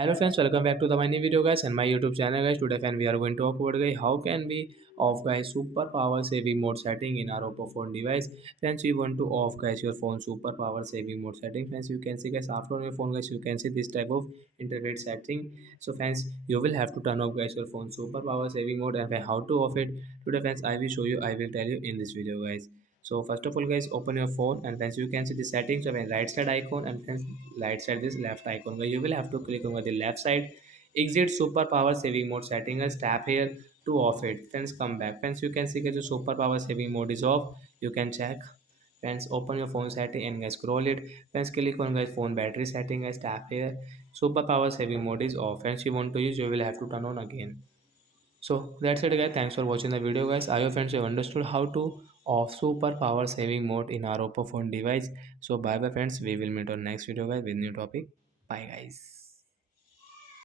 Hello friends, welcome back to the my new video guys and my YouTube channel guys. Today friend we are going to talk about guys how can we off guys super power saving mode setting in our Oppo phone device. Friends, we want to off guys your phone super power saving mode setting. Friends, you can see guys after on your phone guys you can see this type of interface setting. So friends, you will have to turn off guys your phone super power saving mode and how to off it. Today friends, I will show you. I will tell you in this video guys. So first of all guys, open your phone and friends you can see the settings of a right side icon and friends right side this left icon where you will have to click on the left side. Exit super power saving mode settings, tap here to off it. Friends, come back. Friends, you can see that the super power saving mode is off. You can check. Friends, open your phone setting and guys scroll it. Friends, click on guys phone battery setting, guys tap here. Super power saving mode is off. Friends, you want to use, you will have to turn on again. So that's it guys. Thanks for watching the video guys. I hope friends you have understood how to off super power saving mode in our Oppo phone device. So bye bye friends. We will meet on next video guys with new topic. Bye guys.